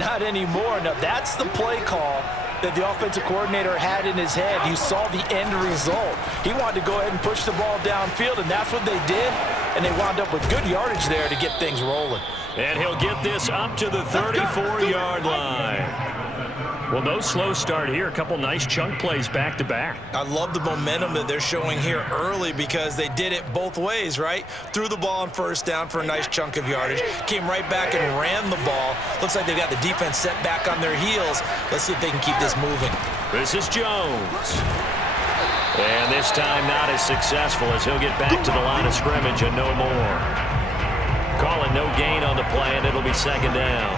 Not anymore. Now, that's the play call that the offensive coordinator had in his head. You saw the end result. He wanted to go ahead and push the ball downfield, and that's what they did, and they wound up with good yardage there to get things rolling. And he'll get this up to the 34-yard line. Well, no slow start here. A couple nice chunk plays back-to-back. I love the momentum that they're showing here early because they did it both ways, right? Threw the ball on first down for a nice chunk of yardage, came right back and ran the ball. Looks like they've got the defense set back on their heels. Let's see if they can keep this moving. This is Jones. And this time not as successful as he'll get back to the line of scrimmage and no more. Calling no gain on the play, and it'll be second down.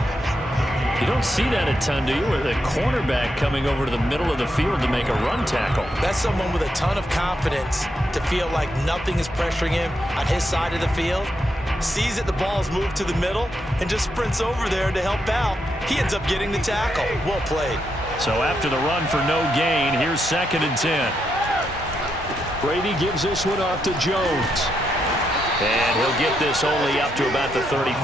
You don't see that a ton, do you? With a cornerback coming over to the middle of the field to make a run tackle. That's someone with a ton of confidence to feel like nothing is pressuring him on his side of the field. Sees that the ball is moved to the middle and just sprints over there to help out. He ends up getting the tackle. Well played. So after the run for no gain, here's 2nd and 10. Brady gives this one off to Jones. And he'll get this only up to about the 35.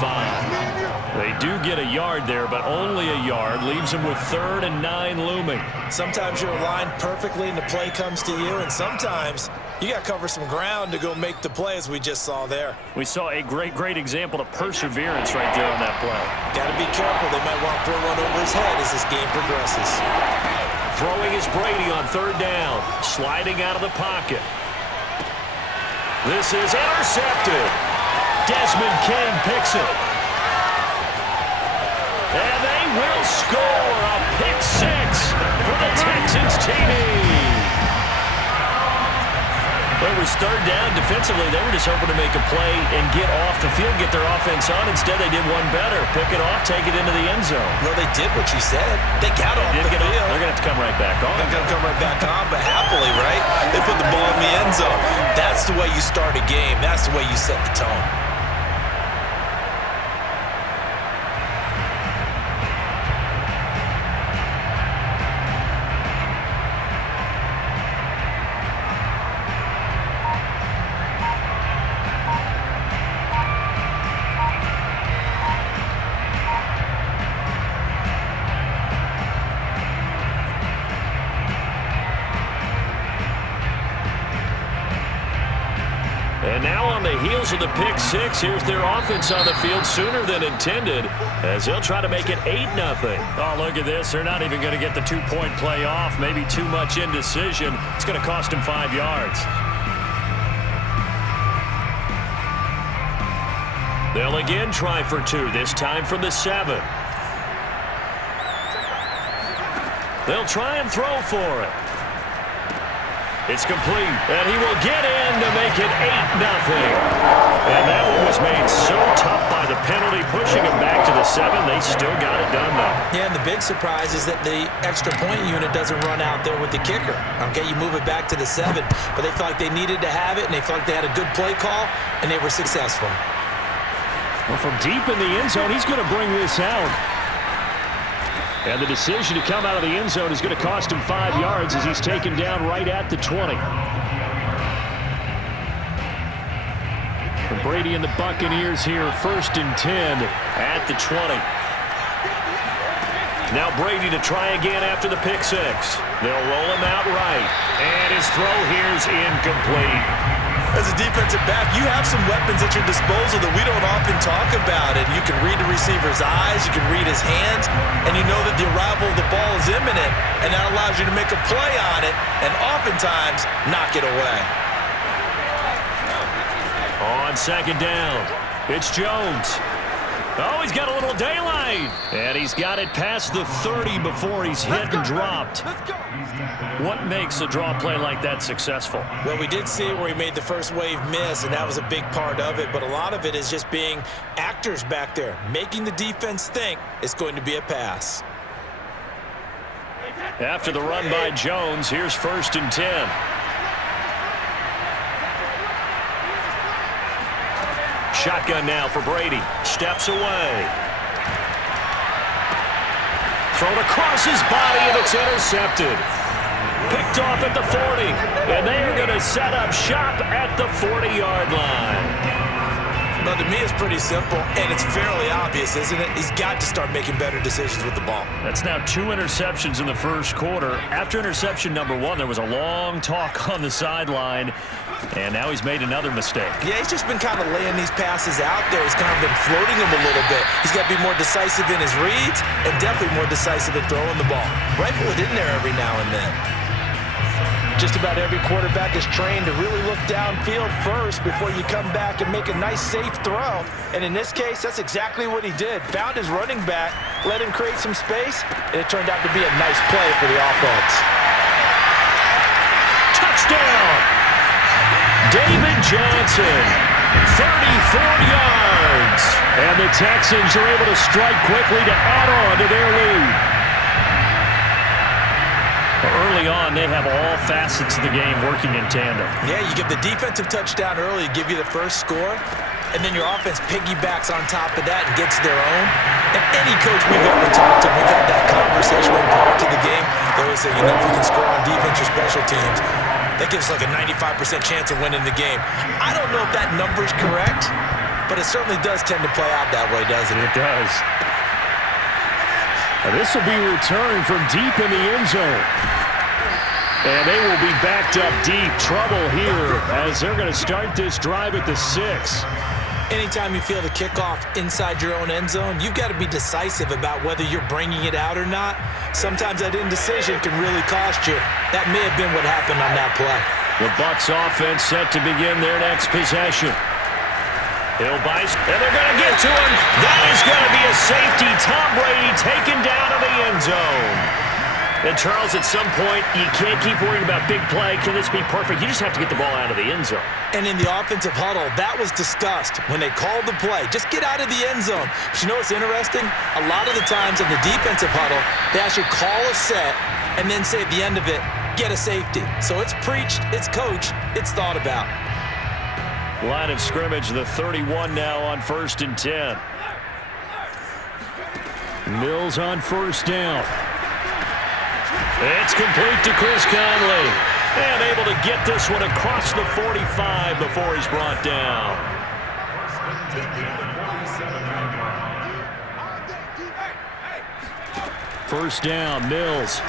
They do get a yard there, but only a yard. Leaves him with 3rd and 9 looming. Sometimes you're aligned perfectly and the play comes to you, and sometimes you got to cover some ground to go make the play, as we just saw there. We saw a great example of perseverance right there on that play. Got to be careful. They might want to throw one over his head as this game progresses. Throwing is Brady on 3rd down. Sliding out of the pocket. This is intercepted. Desmond King picks it. And they will score a pick 6 for the Texans TD. Well, it was 3rd down. Defensively, they were just hoping to make a play and get off the field, get their offense on. Instead, they did one better. Pick it off, take it into the end zone. Well, they did what you said. They got off the field. They're going to have to come right back on. They're going to come right back on, but happily, right? They put the ball in the end zone. That's the way you start a game. That's the way you set the tone. And now on the heels of the pick 6, here's their offense on the field sooner than intended as they'll try to make it 8-0. Oh, look at this. They're not even going to get the 2-point play off. Maybe too much indecision. It's going to cost them 5 yards. They'll again try for 2, this time from the 7. They'll try and throw for it. It's complete, and he will get in to make it 8-0. And that one was made so tough by the penalty, pushing him back to the 7. They still got it done, though. Yeah, and the big surprise is that the extra point unit doesn't run out there with the kicker. Okay, you move it back to the 7, but they felt like they needed to have it, and they felt like they had a good play call, and they were successful. Well, from deep in the end zone, he's going to bring this out. And the decision to come out of the end zone is going to cost him 5 yards as he's taken down right at the 20. And Brady and the Buccaneers here, 1st and 10 at the 20. Now Brady to try again after the pick 6. They'll roll him out right. And his throw here's incomplete. As a defensive back, you have some weapons at your disposal that we don't often talk about. And you can read the receiver's eyes, you can read his hands, and you know that the arrival of the ball is imminent, and that allows you to make a play on it and oftentimes knock it away. On 2nd down, it's Jones. Oh, he's got a little daylight. And he's got it past the 30 before he's hit and dropped. What makes a draw play like that successful? Well, we did see it where he made the first wave miss, and that was a big part of it. But a lot of it is just being actors back there, making the defense think it's going to be a pass. After the run by Jones, here's 1st and 10. Shotgun now for Brady. Steps away. Thrown across his body, and it's intercepted. Picked off at the 40. And they are going to set up shop at the 40-yard line. know, to me it's pretty simple, and it's fairly obvious, isn't it? He's got to start making better decisions with the ball. That's now 2 interceptions in the first quarter. After interception number 1, there was a long talk on the sideline, and now he's made another mistake. Yeah, he's just been kind of laying these passes out there. He's kind of been floating them a little bit. He's got to be more decisive in his reads and definitely more decisive in throwing the ball. Rifle it in there every now and then. Just about every quarterback is trained to really look downfield first before you come back and make a nice, safe throw. And in this case, that's exactly what he did. Found his running back, let him create some space, and it turned out to be a nice play for the offense. Touchdown! David Johnson, 34 yards. And the Texans are able to strike quickly to add on to their lead. Early on, they have all facets of the game working in tandem. Yeah, you give the defensive touchdown early, give you the first score, and then your offense piggybacks on top of that and gets their own. And any coach we've ever talked to, we've had that conversation prior to the game. They always say, you know, if we can score on defense or special teams, that gives like a 95% chance of winning the game. I don't know if that number's correct, but it certainly does tend to play out that way, doesn't it? It does. This will be returned from deep in the end zone. And they will be backed up deep. Trouble here as they're going to start this drive at the 6. Anytime you feel the kickoff inside your own end zone, you've got to be decisive about whether you're bringing it out or not. Sometimes that indecision can really cost you. That may have been what happened on that play. The Bucs offense set to begin their next possession. Hill bites, and they're going to get to him. That is going to be a safety. Tom Brady taken down to the end zone. And, Charles, at some point, you can't keep worrying about big play. Can this be perfect? You just have to get the ball out of the end zone. And in the offensive huddle, that was discussed when they called the play. Just get out of the end zone. But you know what's interesting? A lot of the times in the defensive huddle, they actually call a set and then say at the end of it, get a safety. So it's preached, it's coached, it's thought about. Line of scrimmage, the 31 now on 1st and 10. Mills on first down. It's complete to Chris Conley. And able to get this one across the 45 before he's brought down. First down, Mills.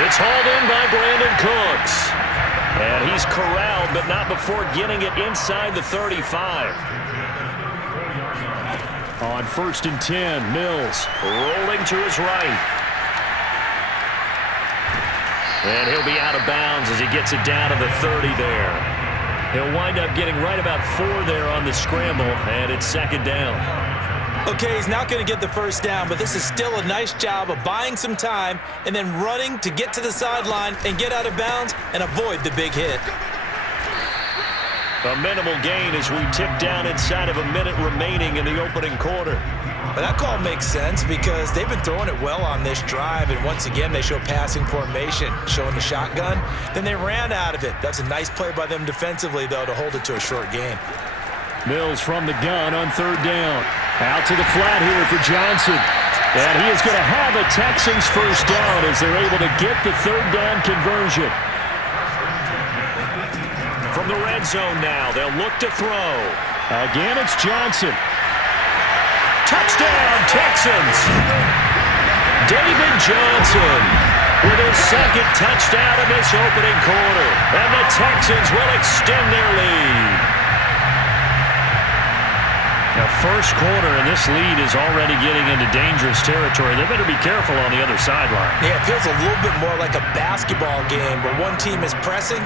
It's hauled in by Brandon Cooks. And he's corralled, but not before getting it inside the 35. On 1st and 10, Mills rolling to his right. And he'll be out of bounds as he gets it down to the 30 there. He'll wind up getting right about 4 there on the scramble, and it's 2nd down. Okay, he's not going to get the first down, but this is still a nice job of buying some time and then running to get to the sideline and get out of bounds and avoid the big hit. A minimal gain as we tick down inside of a minute remaining in the opening quarter. But that call makes sense because they've been throwing it well on this drive, and once again they show passing formation, showing the shotgun. Then they ran out of it. That's a nice play by them defensively, though, to hold it to a short gain. Mills from the gun on 3rd down. Out to the flat here for Johnson. And he is going to have a Texans first down as they're able to get the 3rd down conversion. From the red zone now, they'll look to throw. Again, it's Johnson. Touchdown, Texans! David Johnson with his 2nd touchdown in this opening quarter. And the Texans will extend their lead. Now, first quarter, and this lead is already getting into dangerous territory. They better be careful on the other sideline. Yeah, it feels a little bit more like a basketball game where one team is pressing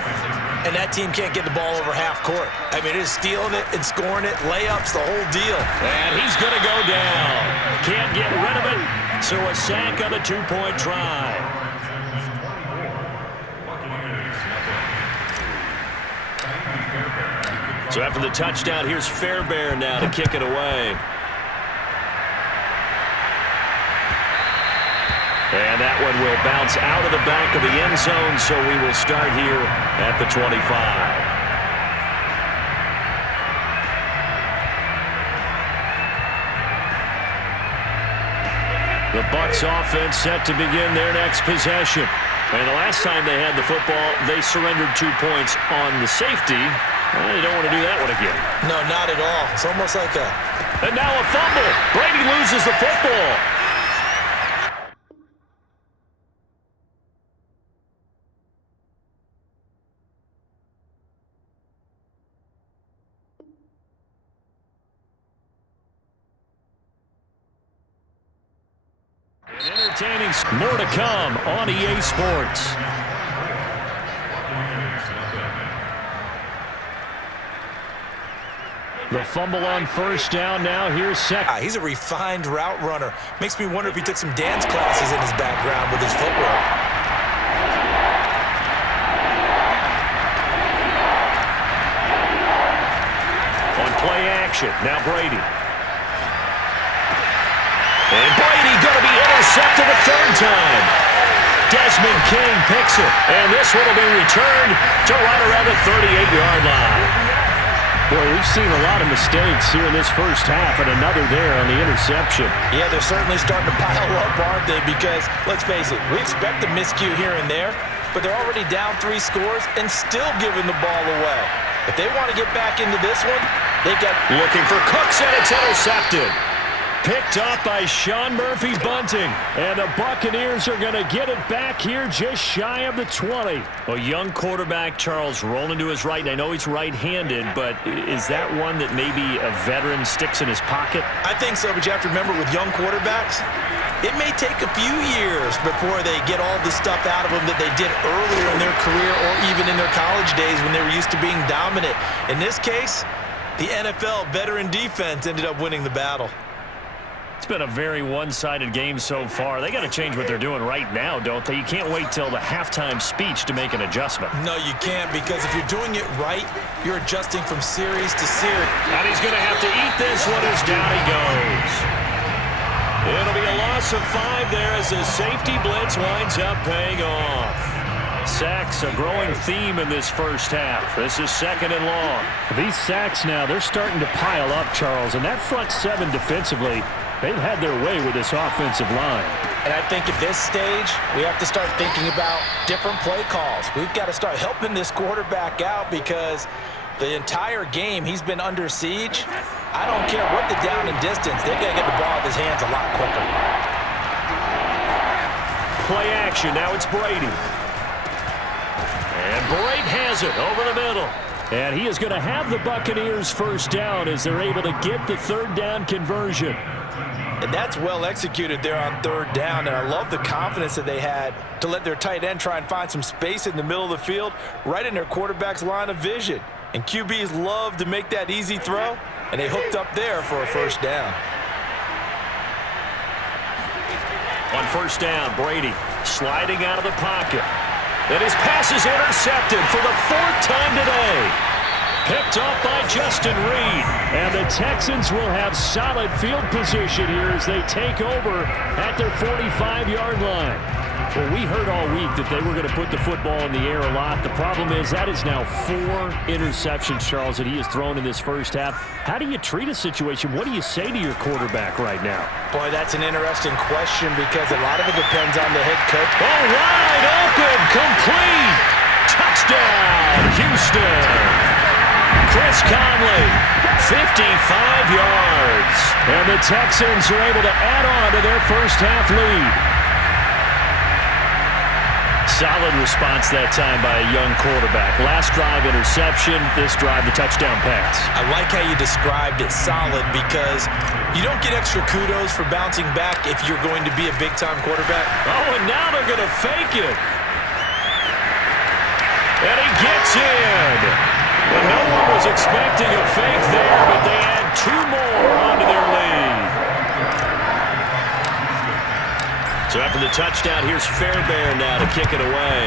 and that team can't get the ball over half court. I mean, it is stealing it and scoring it, layups, the whole deal. And he's going to go down. Can't get rid of it, so a sack on the 2-point try. So after the touchdown, here's Fairbairn now to kick it away. And that one will bounce out of the back of the end zone, so we will start here at the 25. The Bucs offense set to begin their next possession. And the last time they had the football, they surrendered 2 points on the safety. Well, you don't want to do that one again. No, not at all. It's almost like a... And now a fumble. Brady loses the football. Entertaining. More to come on EA Sports. The fumble on first down now. Here's second. He's a refined route runner. Makes me wonder if he took some dance classes in his background with his footwork. On play action. Now Brady. And Brady going to be intercepted a third time. Desmond King picks it. And this one will be returned to right around the 38-yard line. Boy, we've seen a lot of mistakes here in this first half, and another there on the interception. Yeah, they're certainly starting to pile up, aren't they? Because, let's face it, we expect a miscue here and there, but they're already down 3 scores and still giving the ball away. If they want to get back into this one, they got... Looking for Cooks, and it's intercepted. Picked up by Sean Murphy-Bunting. And the Buccaneers are going to get it back here just shy of the 20. A young quarterback, Charles, rolling to his right. I know he's right-handed, but is that one that maybe a veteran sticks in his pocket? I think so, but you have to remember with young quarterbacks, it may take a few years before they get all the stuff out of them that they did earlier in their career or even in their college days when they were used to being dominant. In this case, the NFL veteran defense ended up winning the battle. It's been a very one-sided game so far. They got to change what they're doing right now, don't they? You can't wait till the halftime speech to make an adjustment. No, you can't, because if you're doing it right, you're adjusting from series to series. And he's going to have to eat this one as down he goes. It'll be a loss of 5 there as the safety blitz winds up paying off. Sacks, a growing theme in this first half. This is second and long. These sacks now, they're starting to pile up, Charles, and that front 7 defensively, they've had their way with this offensive line. And I think at this stage, we have to start thinking about different play calls. We've got to start helping this quarterback out because the entire game he's been under siege. I don't care what the down and distance. They've got to get the ball out of his hands a lot quicker. Play action. Now it's Brady. And Brady has it over the middle. And he is going to have the Buccaneers first down as they're able to get the third down conversion. And that's well executed there on third down, and I love the confidence that they had to let their tight end try and find some space in the middle of the field, right in their quarterback's line of vision. And QBs love to make that easy throw, and they hooked up there for a first down. On first down, Brady sliding out of the pocket. And his pass is intercepted for the 4th time today. Picked off by Justin Reed. And the Texans will have solid field position here as they take over at their 45-yard line. Well, we heard all week that they were going to put the football in the air a lot. The problem is that is now 4 interceptions, Charles, that he has thrown in this first half. How do you treat a situation? What do you say to your quarterback right now? Boy, that's an interesting question because a lot of it depends on the head coach. All right, open, complete. Touchdown, Houston. Chris Conley, 55 yards. And the Texans are able to add on to their first half lead. Solid response that time by a young quarterback. Last drive, interception. This drive, the touchdown pass. I like how you described it, solid, because you don't get extra kudos for bouncing back if you're going to be a big-time quarterback. Oh, and now they're going to fake it. And he gets in. Well, no one was expecting a fake there, but they add 2 more onto their lead. So after the touchdown, here's Fairbairn now to kick it away.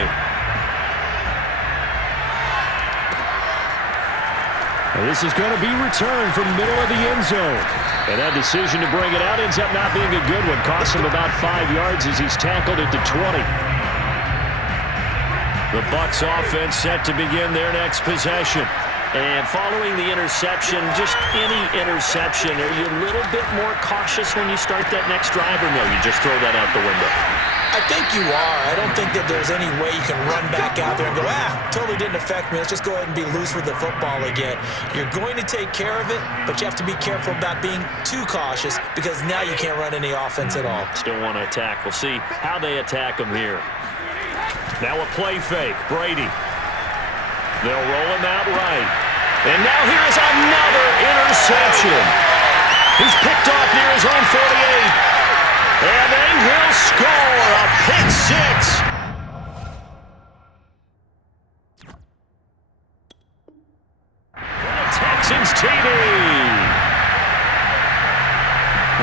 And this is going to be returned from the middle of the end zone. And that decision to bring it out ends up not being a good one. Cost him about 5 yards as he's tackled at the 20. The Bucs offense set to begin their next possession. And following the interception, just any interception, are you a little bit more cautious when you start that next drive, or no, you just throw that out the window? I think you are. I don't think that there's any way you can run back out there and go, totally didn't affect me. Let's just go ahead and be loose with the football again. You're going to take care of it, but you have to be careful about being too cautious because now you can't run any offense at all. Still want to attack. We'll see how they attack him here. Now a play fake. Brady. They'll roll him out right. And now here is another interception. He's picked off near his own 48. And they will score a pick six. For the Texans TD.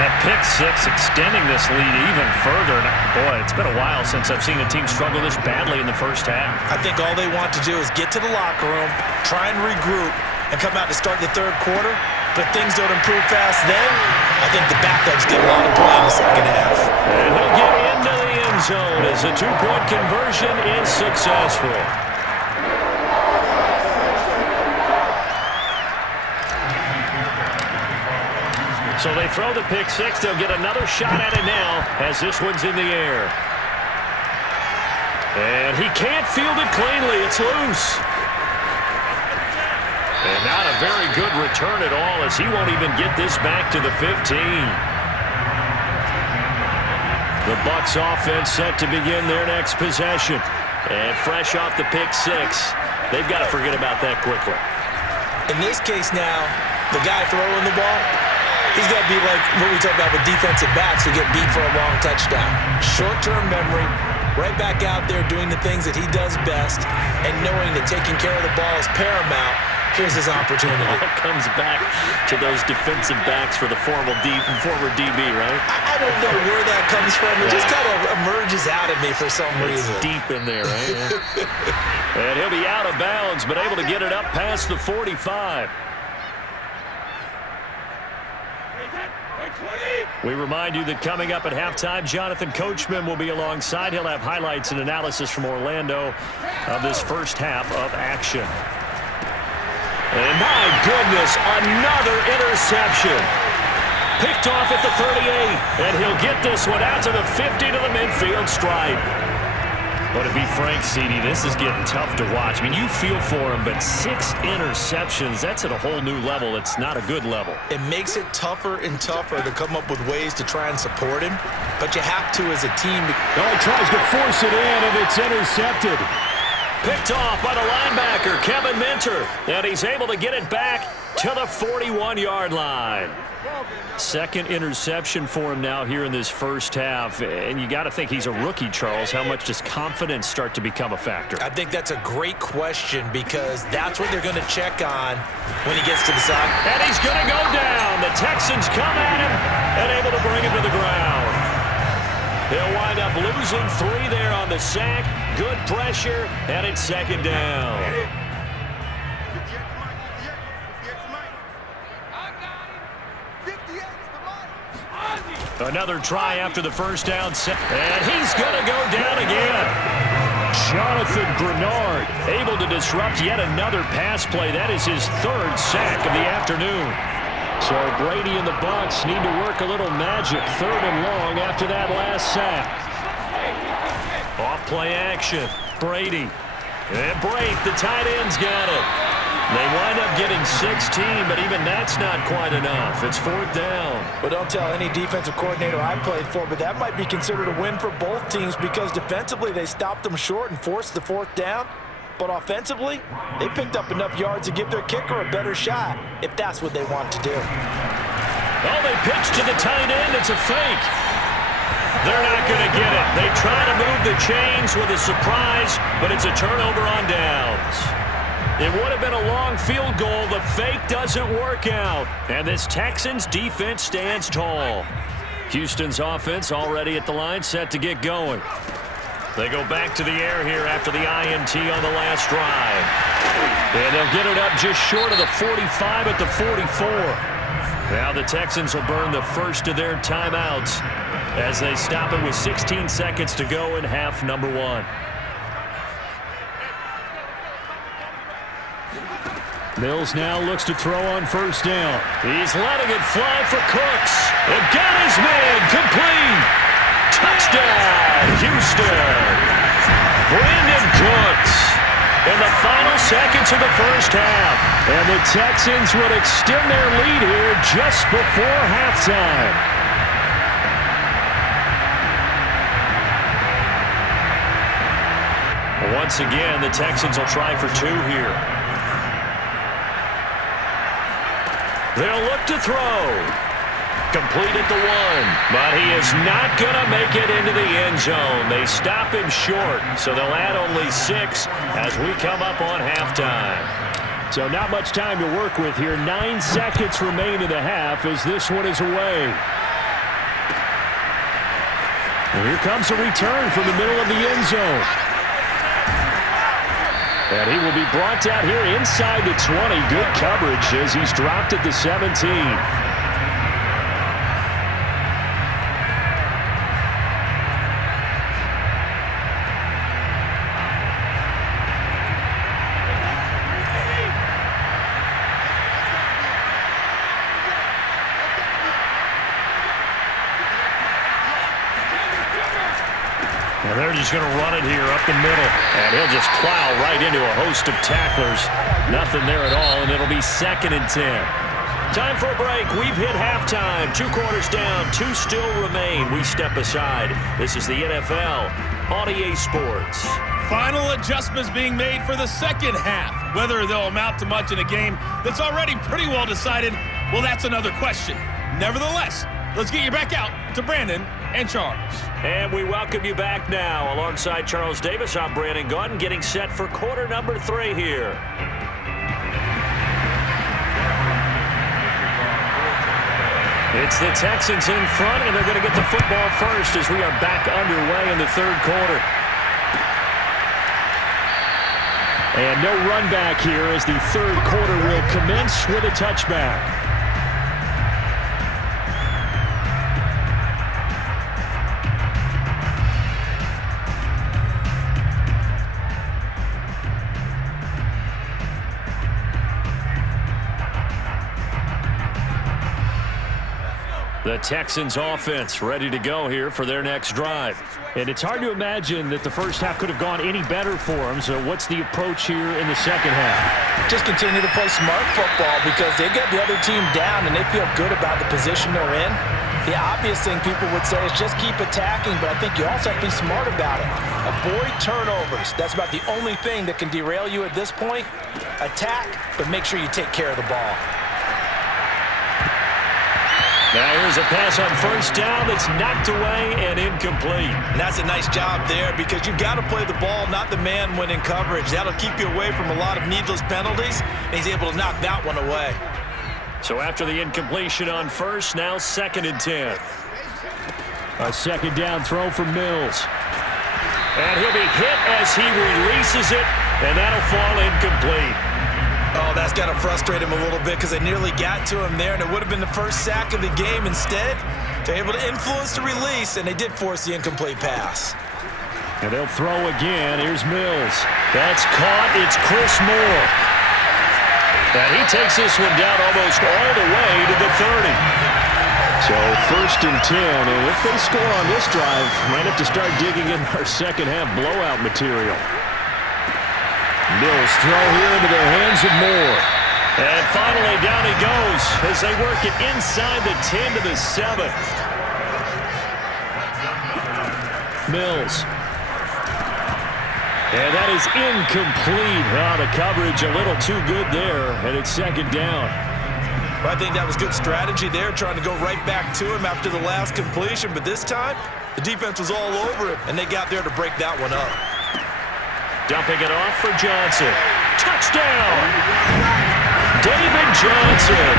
That pick six extending this lead even further. Boy, it's been a while since I've seen a team struggle this badly in the first half. I think all they want to do is get to the locker room, try and regroup, and come out to start the third quarter. But things don't improve fast then. I think the backups get a lot of play in the second half. And he'll get into the end zone as the two-point conversion is successful. So they throw the pick six. They'll get another shot at it now as this one's in the air. And he can't field it cleanly. It's loose. And not a very good return at all as he won't even get this back to the 15. The Bucs offense set to begin their next possession. And fresh off the pick six, they've got to forget about that quickly. In this case now, the guy throwing the ball, he's got to be like what we talk about with defensive backs who get beat for a long touchdown. Short-term memory, right back out there doing the things that he does best, and knowing that taking care of the ball is paramount. Here's his opportunity. All comes back to those defensive backs for the former DB, right? I don't know where that comes from. It just kind of emerges out of me for some reason. It's deep in there, right? And he'll be out of bounds, but able to get it up past the 45. We remind you that coming up at halftime, Jonathan Coachman will be alongside. He'll have highlights and analysis from Orlando of this first half of action. And my goodness, another interception. Picked off at the 38, and he'll get this one out to the 50 to the midfield stripe. But to be frank, CD, this is getting tough to watch. I mean, you feel for him, but 6 interceptions, that's at a whole new level. It's not a good level. It makes it tougher and tougher to come up with ways to try and support him, but you have to as a team. Oh, he tries to force it in, and it's intercepted. Picked off by the linebacker, Kevin Minter, and he's able to get it back to the 41-yard line. Second interception for him now here in this first half, and you got to think he's a rookie, Charles. How much does confidence start to become a factor? I think that's a great question because that's what they're going to check on when he gets to the side. And he's going to go down. The Texans come at him and able to bring him to the ground. He'll wind up losing 3 there on the sack. Good pressure, and it's second down. Another try after the first down. And he's going to go down again. Jonathan Grenard able to disrupt yet another pass play. That is his 3rd sack of the afternoon. So Brady and the Bucs need to work a little magic. 3rd and long after that last sack. Off play action. Brady. And Brate, the tight end's got it. They wind up getting 16, but even that's not quite enough. It's 4th down. But don't tell any defensive coordinator I played for, but that might be considered a win for both teams because defensively they stopped them short and forced the 4th down. But offensively, they picked up enough yards to give their kicker a better shot if that's what they want to do. Oh, they pitch to the tight end. It's a fake. They're not going to get it. They try to move the chains with a surprise, but it's a turnover on downs. It would have been a long field goal. The fake doesn't work out. And this Texans defense stands tall. Houston's offense already at the line, set to get going. They go back to the air here after the INT on the last drive. And they'll get it up just short of the 45 at the 44. Now the Texans will burn the first of their timeouts as they stop it with 16 seconds to go in half number 1. Mills now looks to throw on first down. He's letting it fly for Cooks. And got his man complete. Touchdown, Houston. seconds of the first half. And the Texans would extend their lead here just before halftime. Once again, the Texans will try for 2 here. They'll look to throw. Complete at the 1. But he is not going to make it into the end zone. They stop him short, so they'll add only 6 as we come up on halftime. So not much time to work with here. 9 seconds remain in the half as this one is away. And here comes a return from the middle of the end zone. And he will be brought down here inside the 20. Good coverage as he's dropped at the 17. And they're just going to run it here up the middle. And he'll just plow right into a host of tacklers. Nothing there at all, and it'll be 2nd and 10. Time for a break. We've hit halftime. 2 quarters down. 2 still remain. We step aside. This is the NFL on EA Sports. Final adjustments being made for the second half. Whether they'll amount to much in a game that's already pretty well decided, well, that's another question. Nevertheless, let's get you back out to Brandon and Charles. And we welcome you back now. Alongside Charles Davis, I'm Brandon Gaudin, getting set for quarter number 3 here. It's the Texans in front, and they're going to get the football first as we are back underway in the 3rd quarter. And no run back here as the 3rd quarter will commence with a touchback. The Texans offense ready to go here for their next drive. And it's hard to imagine that the first half could have gone any better for them. So what's the approach here in the second half? Just continue to play smart football because they get the other team down and they feel good about the position they're in. The obvious thing people would say is just keep attacking, but I think you also have to be smart about it. Avoid turnovers. That's about the only thing that can derail you at this point. Attack, but make sure you take care of the ball. Now here's a pass on first down that's knocked away and incomplete. And that's a nice job there because you've got to play the ball, not the man when in coverage. That'll keep you away from a lot of needless penalties, and he's able to knock that one away. So after the incompletion on first, now 2nd and 10. A 2nd down throw from Mills. And he'll be hit as he releases it, and that'll fall incomplete. Oh, that's got to frustrate him a little bit because they nearly got to him there, and it would have been the first sack of the game. Instead, they're able to influence the release, and they did force the incomplete pass. And they'll throw again. Here's Mills. That's caught. It's Chris Moore. And he takes this one down almost all the way to the 30. So 1st and 10, and if they score on this drive, might have to start digging in our second half blowout material. Mills throw here into the hands of Moore. And finally down he goes as they work it inside the 10 to the 7. Mills. And that is incomplete. Oh, the coverage a little too good there, and it's 2nd down. Well, I think that was good strategy there, trying to go right back to him after the last completion. But this time, the defense was all over it, and they got there to break that one up. Dumping it off for Johnson. Touchdown! David Johnson.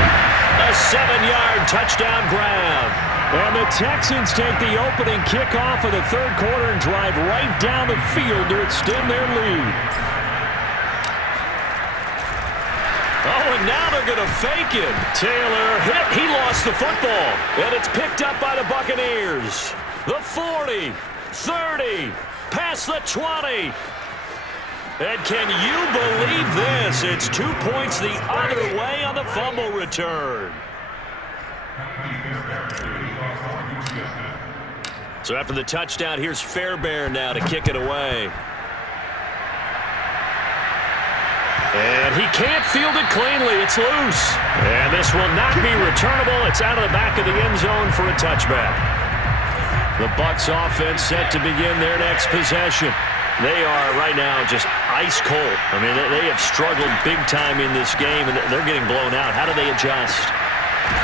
A 7-yard touchdown grab. And the Texans take the opening kickoff of the 3rd quarter and drive right down the field to extend their lead. Oh, and now they're going to fake it. Taylor hit. He lost the football. And it's picked up by the Buccaneers. The 40, 30, past the 20. And can you believe this? It's 2 points the other way on the fumble return. So after the touchdown, here's Fairbairn now to kick it away. And he can't field it cleanly. It's loose. And this will not be returnable. It's out of the back of the end zone for a touchback. The Bucs offense set to begin their next possession. They are right now just ice cold. I mean, they have struggled big time in this game, and they're getting blown out. How do they adjust?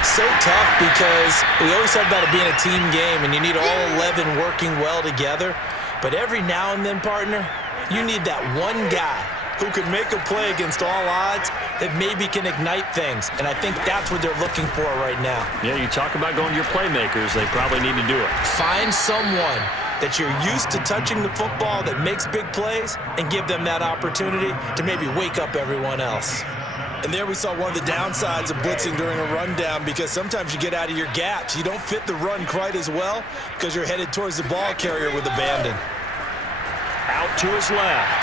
So tough because we always talk about it being a team game, and you need all 11 working well together. But every now and then, partner, you need that one guy who can make a play against all odds that maybe can ignite things. And I think that's what they're looking for right now. Yeah, you talk about going to your playmakers. They probably need to do it. Find someone that you're used to touching the football that makes big plays and give them that opportunity to maybe wake up everyone else. And there we saw one of the downsides of blitzing during a rundown, because sometimes you get out of your gaps. You don't fit the run quite as well because you're headed towards the ball carrier with abandon. Out to his left.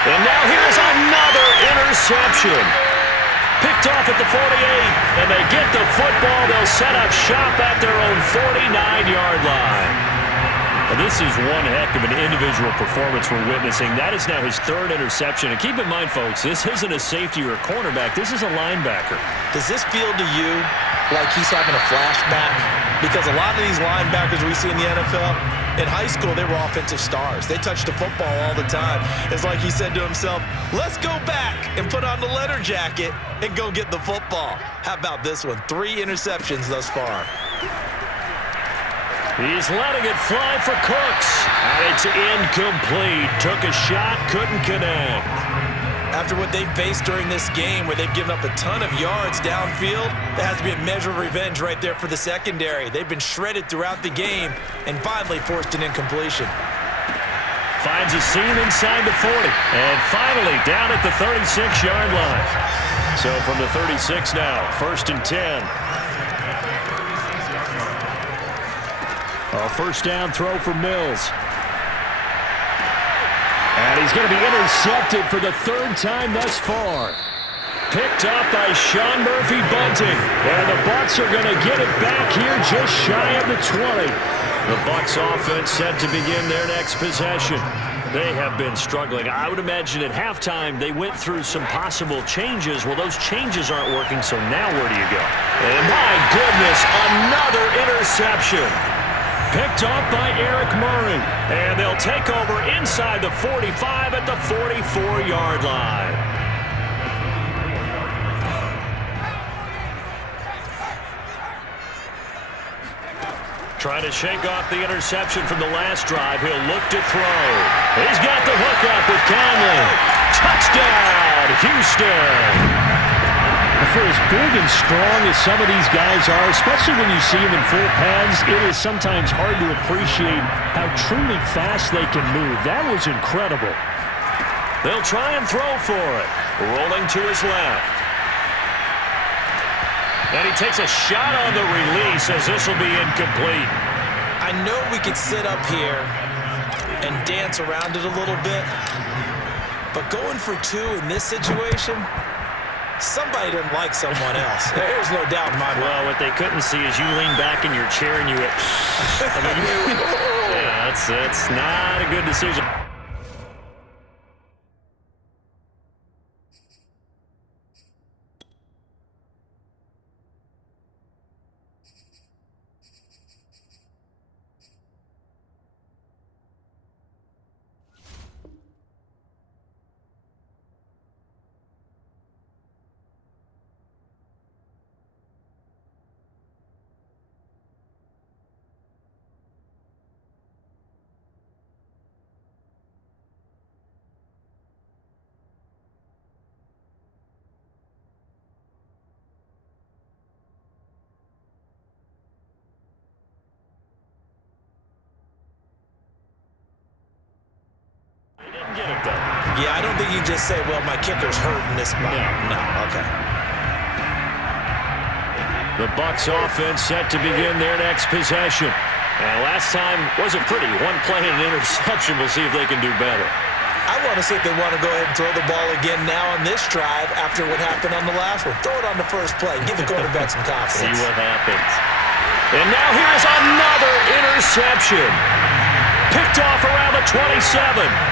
And now here's another interception. Picked off at the 48, and they get the football. They'll set up shop at their own 49-yard line. And this is one heck of an individual performance we're witnessing. That is now his third interception. And keep in mind, folks, this isn't a safety or a cornerback. This is a linebacker. Does this feel to you like he's having a flashback? Because a lot of these linebackers we see in the NFL, in high school, they were offensive stars. They touched the football all the time. It's like he said to himself, let's go back and put on the letter jacket and go get the football. How about this one? 3 interceptions thus far. He's letting it fly for Cooks. And it's incomplete. Took a shot, couldn't connect. After what they've faced during this game, where they've given up a ton of yards downfield, there has to be a measure of revenge right there for the secondary. They've been shredded throughout the game and finally forced an incompletion. Finds a seam inside the 40. And finally down at the 36-yard line. So from the 36 now, 1st and 10. A first down throw for Mills. And he's going to be intercepted for the 3rd time thus far. Picked up by Sean Murphy-Bunting. And the Bucs are going to get it back here just shy of the 20. The Bucs offense set to begin their next possession. They have been struggling. I would imagine at halftime they went through some possible changes. Well, those changes aren't working, so now where do you go? And my goodness, another interception. Picked off by Eric Murray. And they'll take over inside the 45 at the 44-yard line. Trying to shake off the interception from the last drive. He'll look to throw. He's got the hook up with Conley. Touchdown, Houston. For as big and strong as some of these guys are, especially when you see them in full pads, it is sometimes hard to appreciate how truly fast they can move. That was incredible. They'll try and throw for it. Rolling to his left. And he takes a shot on the release as this will be incomplete. I know we could sit up here and dance around it a little bit, but going for 2 in this situation, somebody didn't like someone else. There's no doubt in my mind. Well, what they couldn't see is you lean back in your chair and you went, yeah, that's not a good decision. Yeah, I don't think you just say, well, my kicker's hurt in this spot. No, okay. The Bucs offense set to begin their next possession. And last time wasn't pretty. 1 play and an interception. We'll see if they can do better. I want to see if they want to go ahead and throw the ball again now on this drive after what happened on the last one. Throw it on the first play. Give the quarterback some confidence. See what happens. And now here's another interception. Picked off around the 27.